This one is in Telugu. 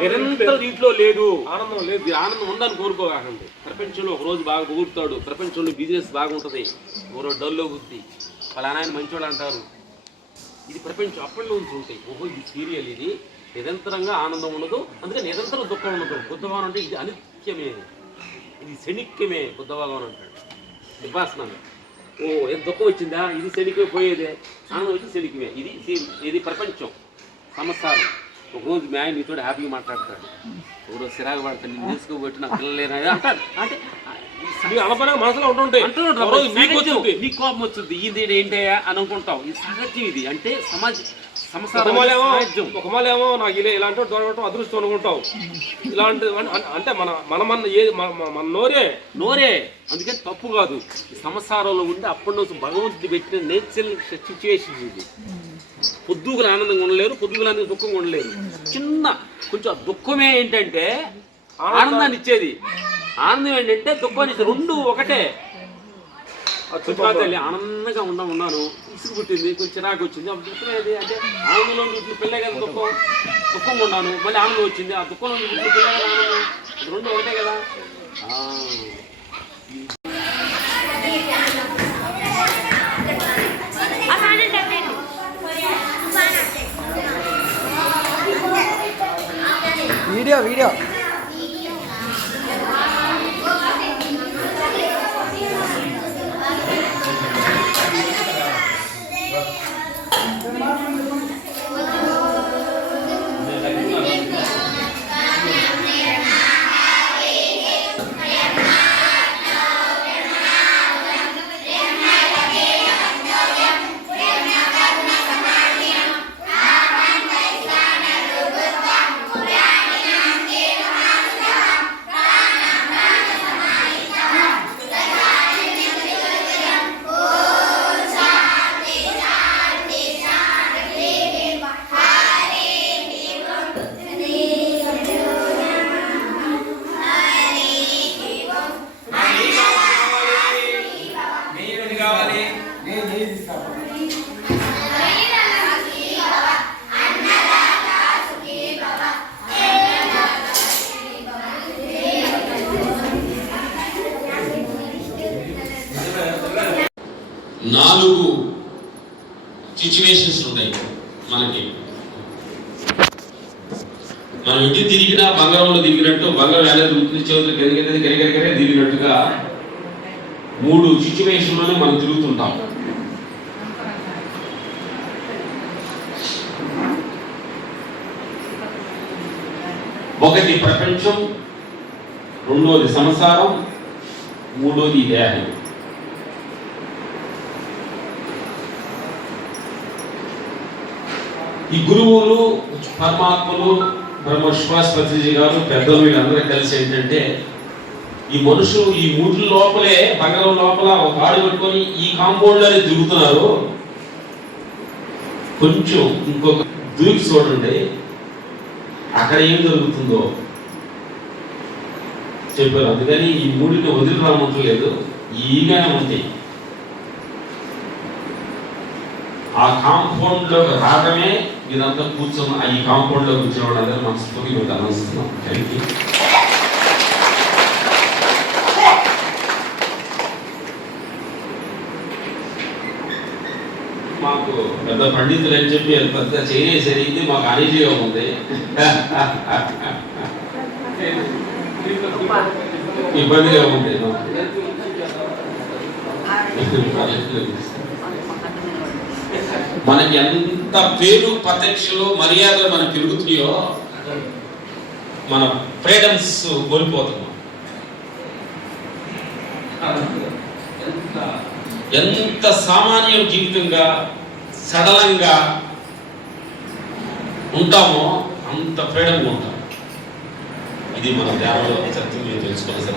నిరంతరం దీంట్లో లేదు. ఆనందం లేదు ఆనందం ఉందని కోరుకోకండి ప్రపంచంలో ఒక రోజు బాగా పొగుడుతాడు ప్రపంచంలో బిజినెస్ బాగుంటుంది. ఓరో డల్లో బుద్ధి ఫలానా ఆయన మంచోడు అంటారు. ఇది ప్రపంచం అప్పట్లో నుంచి ఉంటాయి. ఓహో ఇది సీరియల్ ఇది. నిరంతరంగా ఆనందం ఉండదు. అందుకే నిరంతరం దుఃఖం ఉండదు. బుద్ధ భగవాన్ అంటే ఇది అనిత్యమే. ఇది శనిక్యమే బుద్ధ భగవాన్ అంటాడు. విపాసన ఓ ఎంత దుఃఖం వచ్చిందా? ఇది శనికే పోయేదే. ఆనందం వచ్చి శనికమే ఇది ఇది ప్రపంచం. సంవత్సరాలు ఒక రోజు మీ ఆయన నీతో హ్యాపీగా మాట్లాడతాడు. ఒక రోజు సిరాకు పడతాడు. నేను తీసుకోబెట్టి నా పిల్లలు అంటాడు. అంటే మీ మనసులో ఉంటుంటాయి అంటున్నాడు మీకు. వచ్చింది. నీ కోపం వచ్చింది. ఇది ఏంటయ్యా అని అనుకుంటావు. ఇది సహజం ఇది. అంటే సమాజ ఒకమాలేమో నాకు ఇలా ఇలాంటి దొరకటం అదృష్టం అనుకుంటావు. ఇలాంటి అంటే మన మన మన ఏ మన నోరే. నోరే. అందుకని తప్పు కాదు. ఈ సంసారంలో ఉండి అప్పటి నుంచి భగవంతుడి పెట్టిన నేచర్ సిచ్యువేషన్ ఇది. పొద్దుగులు ఆనందంగా ఉండలేరు పొద్దుగులు అనేది దుఃఖంగా ఉండలేరు. చిన్న కొంచెం దుఃఖమే ఏంటంటే ఆనందాన్ని ఇచ్చేది. ఆనందం ఏంటంటే దుఃఖాన్ని ఇచ్చేది. రెండు ఒకటే. తల్లి ఆనందంగా ఉన్నా ఉన్నాను. ఇసుగు పుట్టింది కొంచెం చిరాకు వచ్చింది. అప్పుడు దుఃఖం ఏది అంటే ఆనందంలో పుట్టిన పిల్లే కదా దుఃఖం. దుఃఖంగా ఉన్నాను. మళ్ళీ ఆనందం వచ్చింది. ఆ దుఃఖంలో పుట్టిన పిల్లే కదా ఆనందం. రెండు ఒకటే కదా. ఆ. వీడియో నాలుగు సిచ్యువేషన్స్ ఉంటాయి మనకి. మనం ఇంటి తిరిగినా బంగారంలో తిరిగినట్టు బంగారం ఎలా తిరుగుతుంది చేతులు గరిగరి గరిగరిగరే తిరిగినట్టుగా మూడు సిచ్యువేషన్లోనే మనం తిరుగుతుంటాం. ఒకటి ప్రపంచం రెండోది సంసారం మూడోది దేహం. ఈ గురువులు పరమాత్మలు బ్రహ్మ సుభాష్పతిజీ గారు పెద్దలు వీళ్ళందరూ కలిసి ఏంటంటే ఈ మనుషులు ఈ మూడు లోపలే బంగారం లోపల ఒక ఆడు పెట్టుకొని ఈ కాంపౌండ్లోనే దిగుతున్నారు. కొంచెం ఇంకొక దూకి చూడండి. అక్కడ ఏం జరుగుతుందో చెప్పారు. అందుకని ఈ మూడిని వదిలి రామంటలేదు. ఈగానే ఉంటాయి. ఆ కాంపౌండ్లో రావడమే మీరంతా కూర్చొని ఆ ఈ కాంపౌండ్లో కూర్చున్న వాళ్ళందరూ మనస్ఫూర్తిగా మీకు అనవస్తున్నాం థ్యాంక్ యూ మాకు పెద్ద పండితులు అని చెప్పి పెద్ద చేసేసరికి మాకు అనిజీగా ఉంది. ఇబ్బందిగా ఉంది. మనకి ఎంత పేరు ప్రత్యక్షలు మర్యాదలు మనకు పెరుగుతున్నాయో మన ఫ్రీడమ్స్ కోల్పోతున్నాం ఎంత సామాన్య జీవితంగా సడలంగా ఉంటామో అంత ఫ్రీడమ్గా ఉంటాం. ఇది మన దేవంలో సత్యం తెలుసుకోవాల్సిన